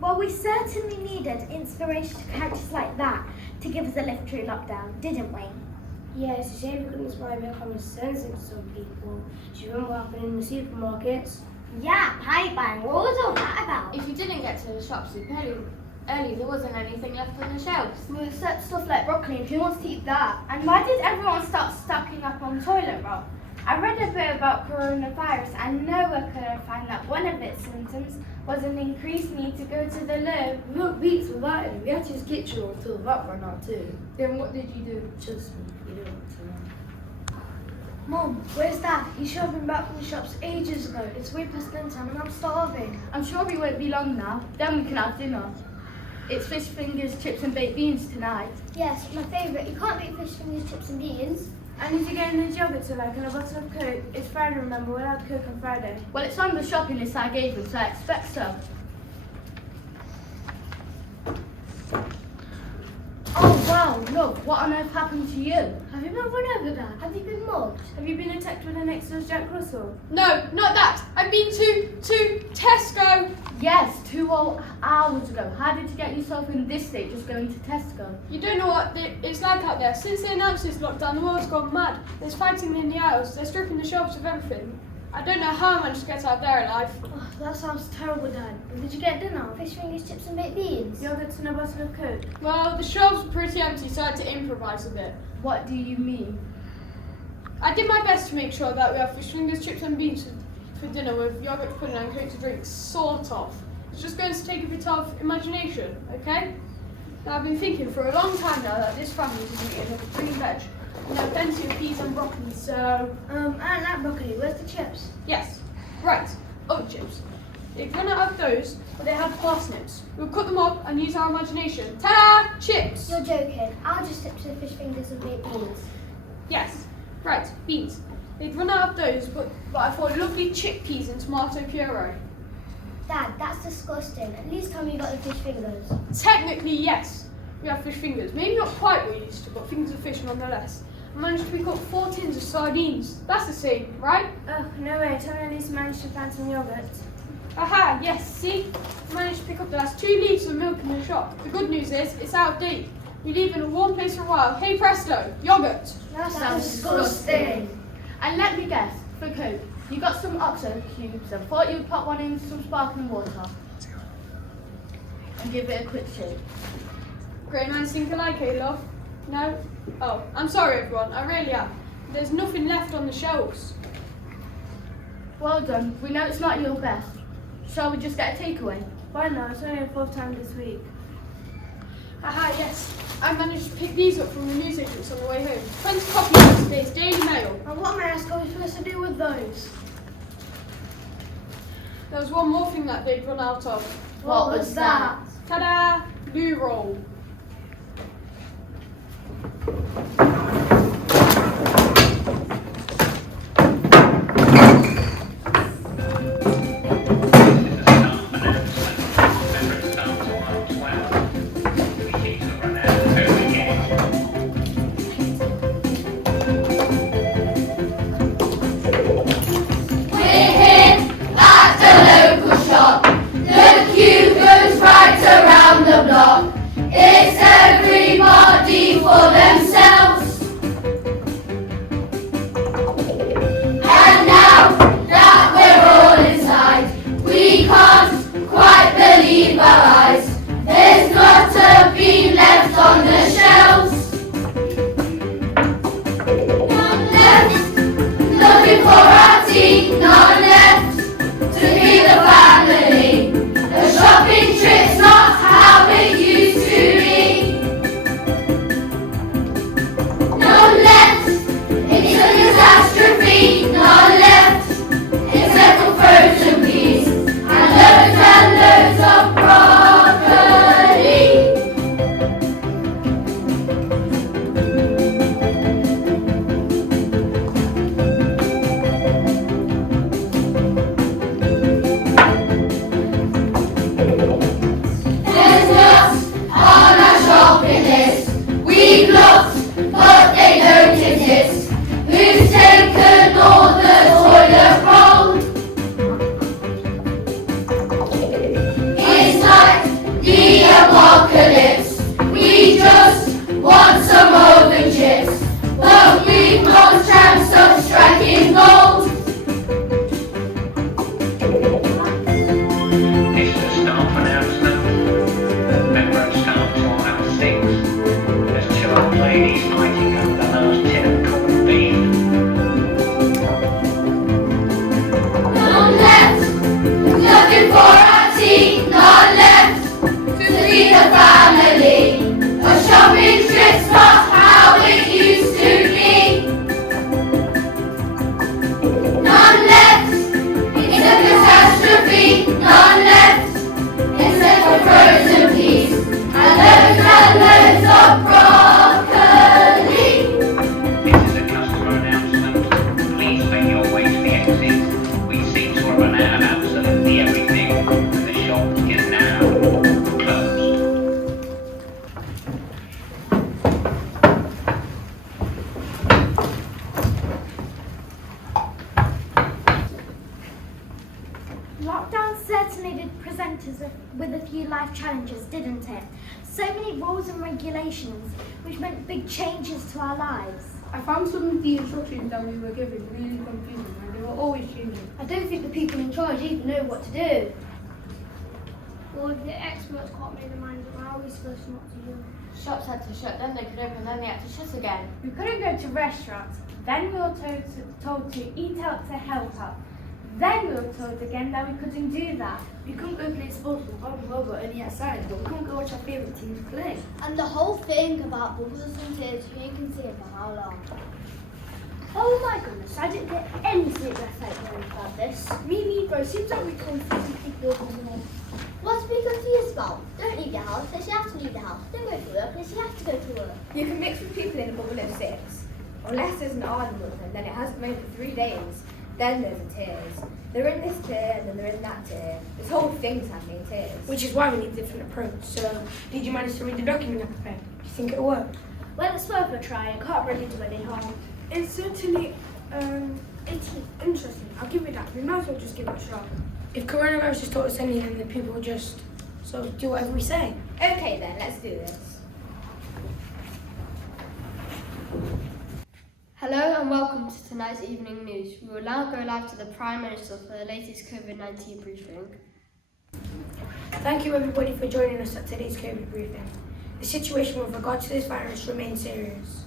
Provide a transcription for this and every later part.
Well, we certainly needed inspiration to characters like that to give us a lift through lockdown, didn't we? Yeah, it's a shame we couldn't inspire more common sense into some people. Do you remember what happened in the supermarkets? Yeah, pie bang. What was all that about? If you didn't get to the shop super early, there wasn't anything left on the shelves. With such stuff like broccoli, who wants to eat that? And why did everyone start stocking up on toilet roll? I read a bit about coronavirus and nowhere could I find that one of its symptoms was an increased need to go to the loo. Milk beats without it. We had to use kitchen roll until that ran out too. Then what did you do? Trust me, you don't want to know. Mom, where's Dad? He should have been back from the shops ages ago. It's way past lunchtime and I'm starving. I'm sure he won't be long now. Then we can have dinner. It's fish fingers, chips and baked beans tonight. Yes, my favourite. You can't make fish fingers, chips and beans. I need to get in those yogurts and a bottle of Coke. It's Friday, remember, we're allowed to cook on Friday. Well, it's on the shopping list I gave him, so I expect so. Oh wow, look, what on earth happened to you? Have you been run over, Dad? Have you been mugged? Have you been attacked with an extra Jack Russell? No, not that. I've been to Tesco. Yes, 2 whole hours ago. How did you get yourself in this state just going to Tesco? You don't know what it's like out there. Since they announced this lockdown, the world's gone mad. There's fighting in the aisles. They're stripping the shelves of everything. I don't know how I managed to get out there alive. Oh, that sounds terrible, Dad. Did you get dinner? Fish fingers, chips and baked beans. Yogurts and a bottle of Coke. Well, the shelves were pretty empty, so I had to improvise a bit. What do you mean? I did my best to make sure that we have fish fingers, chips and beans for dinner with yogurt, pudding and Coke to drink, sort of. It's just going to take a bit of imagination, okay? Now, I've been thinking for a long time now that this family is eating enough green veg. You know, plenty of peas and broccoli, so... I don't like broccoli. Where's the chips? Yes, right, oat chips. They've run out of those, but they had parsnips. We'll cut them up and use our imagination. Ta-da! Chips! You're joking. I'll just stick to the fish fingers and baked beans. Yes, right, beans. They'd run out of those, but I thought lovely chickpeas and tomato puree. Dad, that's disgusting. At least tell me you got the fish fingers. Technically, yes, we have fish fingers. Maybe not quite what we used to, but fingers of fish nonetheless. I managed to pick up 4 tins of sardines. That's the same, right? Oh, no way. Tell me at least managed to find some yogurt. Aha, yes, see? I managed to pick up the last 2 litres of milk in the shop. The good news is, it's out of date. We leave in a warm place for a while. Hey presto, yogurt! That sounds disgusting. And let me guess, for Coke, you got some Oxo cubes and thought you'd pop one in some sparkling water and give it a quick shake. Great minds think alike, eh, love? No? Oh, I'm sorry everyone, I really am. There's nothing left on the shelves. Well done. We know it's not your best. Shall we just get a takeaway? Why not? It's only the 4th time this week. Aha, yes. I managed to pick these up from the news agents on the way home. 20 copies of today's Daily Mail. And what am I supposed to do with those? There was one more thing that they'd run out of. What was that? Ta-da! Loo roll. It's everybody for themselves. fascinated presenters with a few life challenges, didn't it? So many rules and regulations, which meant big changes to our lives. I found some of the instructions that we were given really confusing and they were always changing. I don't think the people in charge even know what to do. Well, if the experts can't make their minds up, how are we supposed not to do? Shops had to shut, then they could open, then they had to shut again. We couldn't go to restaurants. Then we were told to eat out to help out. Then we were told again that we couldn't do that. We couldn't go play sports with Bob and Robert only outside, but we couldn't go watch our favourite teams play. And the whole thing about bubbles and tears, who you can see it for how long. Oh my goodness, I didn't get any sleep last night worrying about this. Me neither. Seems like we're confusing people over more. What to be confused about? Don't leave the house unless you have to leave the house. Don't go to work unless you have to go to work. You can mix with people in a bubble of 6. Unless there's an odd month and then it hasn't rained for 3 days, then there's a tiers. They're in this tier and then they're in that tier. This whole thing's happening in tiers. Which is why we need a different approach. So, did you manage to read the document I prepared? Do you think it'll work? Well, it's worth a try. It can't really do any harm. It's certainly interesting. I'll give it that. We might as well just give it a try. If coronavirus has taught us anything, then people will just sort of do whatever we say. Okay then, let's do this. Hello and welcome to tonight's evening news. We will now go live to the Prime Minister for the latest COVID-19 briefing. Thank you everybody for joining us at today's COVID briefing. The situation with regard to this virus remains serious.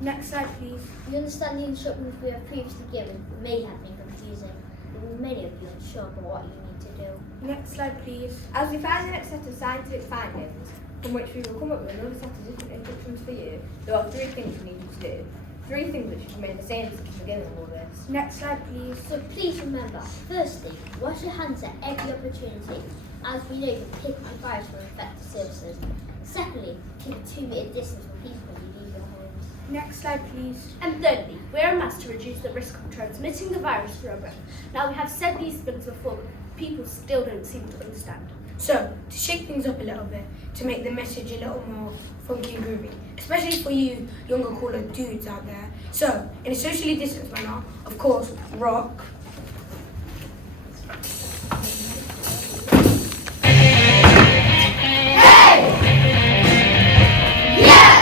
Next slide, please. You understand the instructions we have previously given may have been confusing, but many of you are unsure about what you need to do. Next slide, please. As we find the next set of scientific findings, from which we will come up with another set of different instructions for you, there are 3 things we need you to do. 3 things which remain the same since the beginning of all this. Next slide, please. So please remember, firstly, wash your hands at every opportunity, as we know the pig and virus will infect the surfaces. Secondly, keep a 2-metre distance from people when you leave your homes. Next slide, please. And thirdly, wear a mask to reduce the risk of transmitting the virus through our breath. Now, we have said these things before, but people still don't seem to understand. So, to shake things up a little bit, to make the message a little more funky and groovy, especially for you younger, cooler dudes out there. So, in a socially distanced manner, of course, rock. Yeah!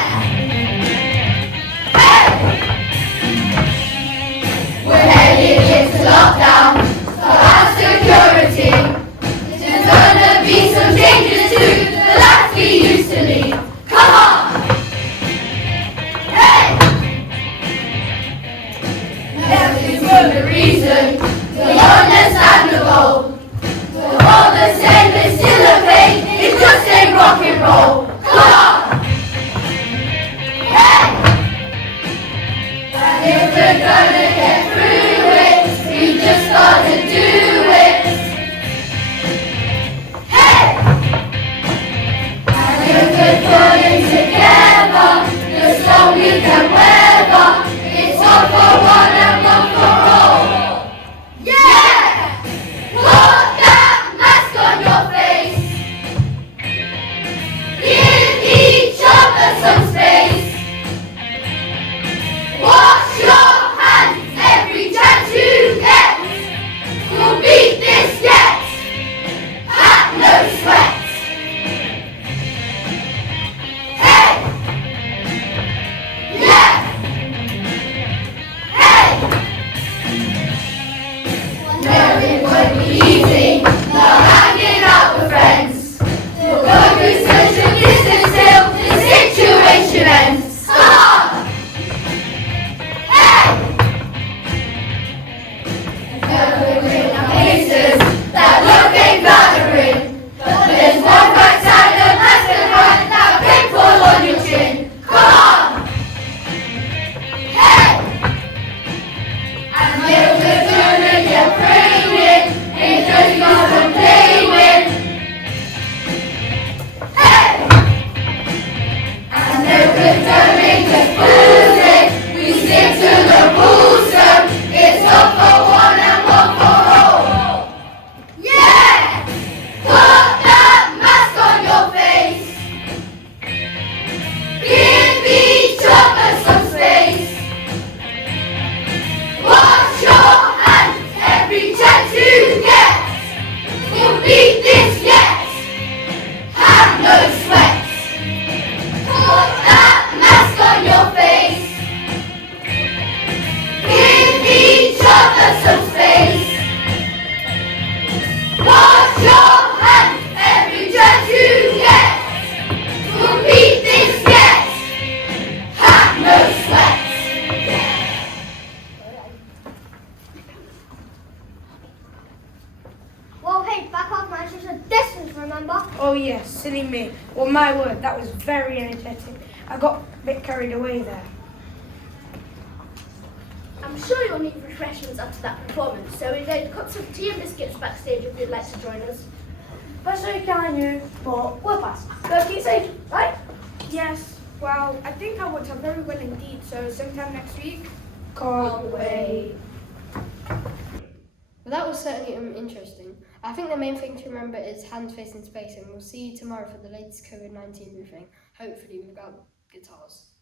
Oh yes, silly me. Well, my word, that was very energetic. I got a bit carried away there. I'm sure you'll need refreshments after that performance, so we're going to cut some tea and biscuits backstage if you'd like to join us. That's very kind of you, but we'll pass. Go keep safe, right? Yes, well, I think I would have very well indeed, so sometime next week. Can't wait. Well, that was certainly interesting. I think the main thing to remember is hands facing space, and we'll see you tomorrow for the latest COVID-19 briefing, hopefully without guitars.